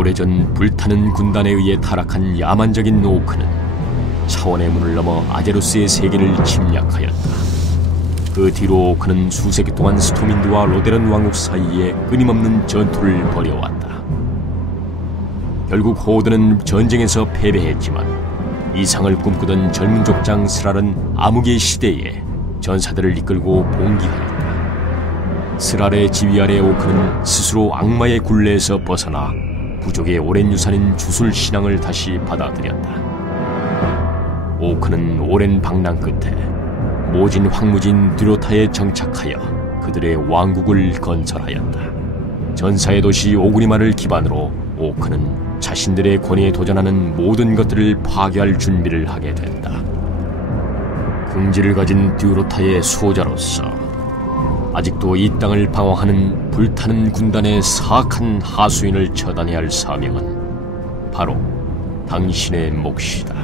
오래전 불타는 군단에 의해 타락한 야만적인 오크는 차원의 문을 넘어 아제로스의 세계를 침략하였다. 그 뒤로 오크는 수세기 동안 스토민드와 로데른 왕국 사이에 끊임없는 전투를 벌여왔다. 결국 호드는 전쟁에서 패배했지만 이상을 꿈꾸던 젊은 족장 스랄은 암흑의 시대에 전사들을 이끌고 봉기하였다. 스랄의 지휘 아래 오크는 스스로 악마의 굴레에서 벗어나 부족의 오랜 유산인 주술 신앙을 다시 받아들였다. 오크는 오랜 방랑 끝에 모진 황무진 드로타에 정착하여 그들의 왕국을 건설하였다. 전사의 도시 오그리마를 기반으로 오크는 자신들의 권위에 도전하는 모든 것들을 파괴할 준비를 하게 된다. 긍지를 가진 듀로타의 수호자로서 아직도 이 땅을 방황하는 불타는 군단의 사악한 하수인을 처단해야 할 사명은 바로 당신의 몫이다.